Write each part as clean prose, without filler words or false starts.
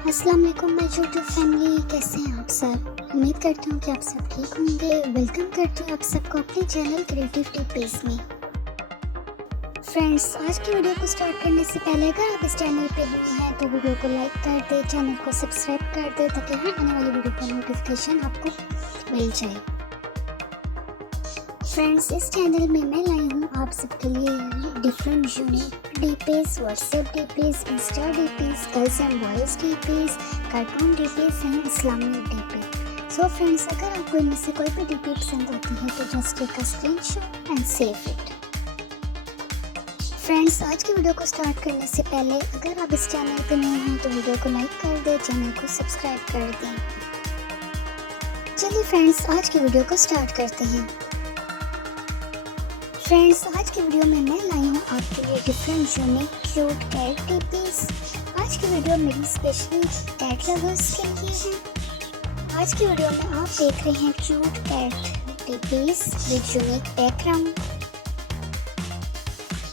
अस्सलाम वालेकुम my YouTube family, कैसे हैं आप सब। उम्मीद करती हूँ कि आप सब ठीक होंगे। वेलकम करती हूँ आप सबको अपने चैनल क्रिएटिव टिप्स में। फ्रेंड्स, आज की वीडियो को स्टार्ट करने से पहले अगर आप इस चैनल पे नए हैं तो वीडियो को लाइक कर दे, चैनल को सब्सक्राइब कर दे ताकि हर आने वाली वीडियो का नोटिफिकेशन आपको मिल जाए। फ्रेंड्स, इस चैनल में मैं लाई हूँ आप सबके लिए different unique Dp'z, WhatsApp Dp'z, Insta Dp'z, girls and boys Dp'z, cartoon Dp'z and Islamic Dp'z। So friends, अगर आपको इनमें से कोई भी Dp पसंद होती है तो just take a screenshot and save it. Friends, आज की वीडियो को स्टार्ट करने से पहले अगर आप इस चैनल पर नए हैं तो वीडियो को लाइक कर दें, चैनल को सब्सक्राइब कर दें। चलिए फ्रेंड्स, आज की वीडियो को स्टार्ट करते हैं। फ्रेंड्स, आज की वीडियो में मैं लाई हूँ आपके लिए different unique cute cat Dp'z। आज की वीडियो मेरी स्पेशली कैट लवर्स के लिए है। आज की वीडियो में आप देख रहे हैं cute cat Dp'z with unique background.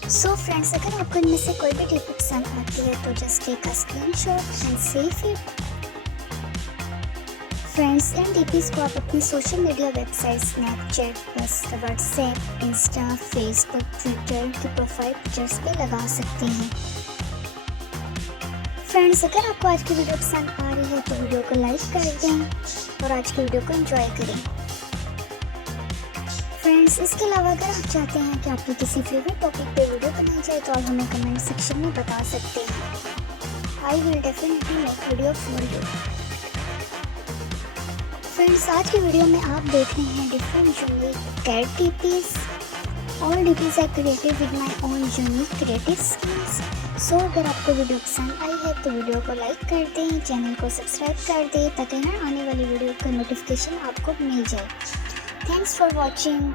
So friends, अगर आपको इनमें से कोई भी Dp पसंद आती है तो just take a screenshot and save it. Friends, इन Dp'z को आप अपनी social media website Snapchat, WhatsApp, Insta, Facebook, Twitter की प्रोफाइल पिक्चर्स पे लगा सकते हैं। फ्रेंड्स, अगर आपको आज की वीडियो पसंद आ रही है तो वीडियो को लाइक कर दें और आज की वीडियो को एंजॉय करें। फ्रेंड्स, इसके अलावा अगर आप चाहते हैं कि आपकी किसी फेवरेट टॉपिक पे वीडियो बनाई जाए तो आप हमें कमेंट सेक्शन में बता सकते हैं। I will definitely make video for you. Friends, आज की वीडियो में आप देख रहे हैं different unique cat Dp'z। All Dp'z are created with my own unique creative skills. So अगर आपको वीडियो पसंद आई है तो वीडियो को लाइक कर दें, चैनल को सब्सक्राइब कर दें ताकि हर आने वाली वीडियो का नोटिफिकेशन आपको मिल जाए। Thanks for watching.